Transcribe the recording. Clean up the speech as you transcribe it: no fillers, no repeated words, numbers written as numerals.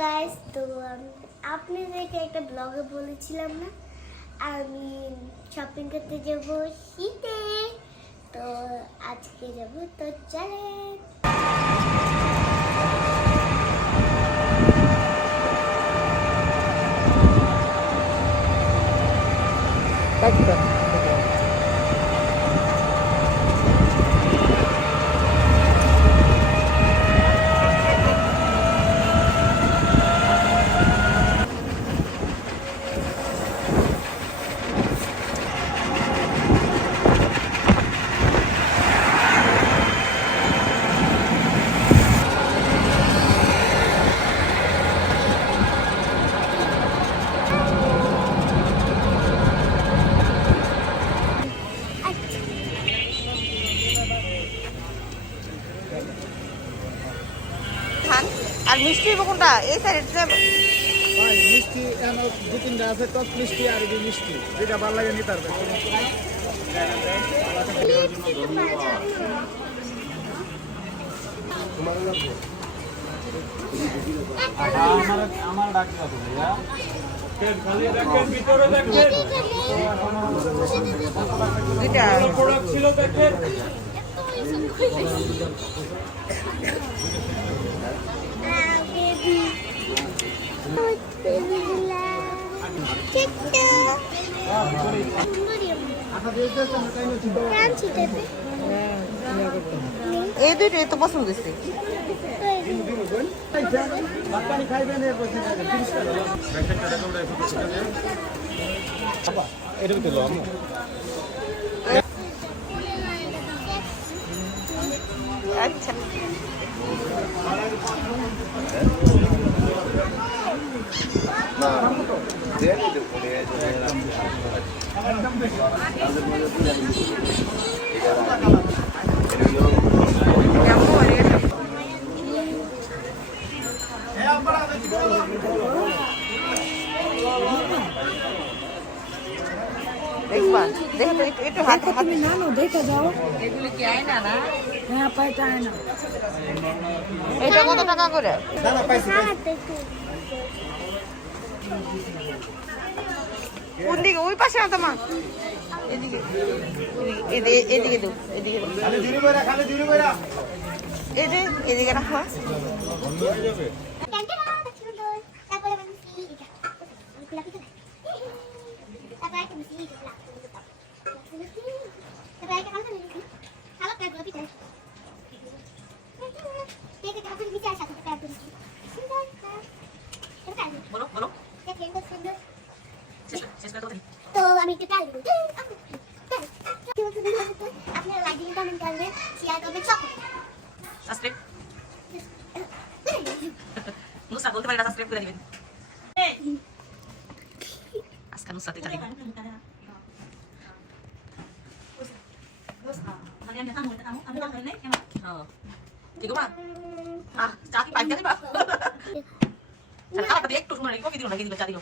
Guys, তো আপনাদেরকে একটা ব্লগে বলেছিলাম না আমি শপিং করতে যাব শীতে, তো আজকে যাব, তো চলেন। আর মিষ্টি কোনটা? এই সাইডে মিষ্টি দু তিনটা আছে, টক মিষ্টি আর মিষ্টি, যেটা ভালো লাগে নিতে পারবে। আমার ডাক দাও ভাইয়া, খালি দেখেন ভিতরে দেখেন দুইটা প্রোডাক্ট ছিল দেখেন। এই দুইটাই তো পছন্দ হয়েছে। আচ্ছা দেখবা, দেখো তো একটু হাতে হাতে নানো দেখে যাও। এগুলি কি আয়না না? হ্যাঁ, পাইটা আয়না। এটা কত টাকা করে? কোন দিকে? ওই পাশে না তোমার, এদিকে এদিকে দাও, এদিকে দাও, এই যে এদিকে রাখো। তো আমি একটু ট্রাই করব। আপনারা লাইক দিন, কমেন্ট করবেন, শেয়ার করবেন, সব সাবস্ক্রাইব নুসা বলতে পারি না, সাবস্ক্রাইব করে দিবেন। আজকে নুসাতে চাই ঠিক মা। চা কি পাইতে দিবা? একটু সময় কফি দিল না, কি দিল? চা দিল।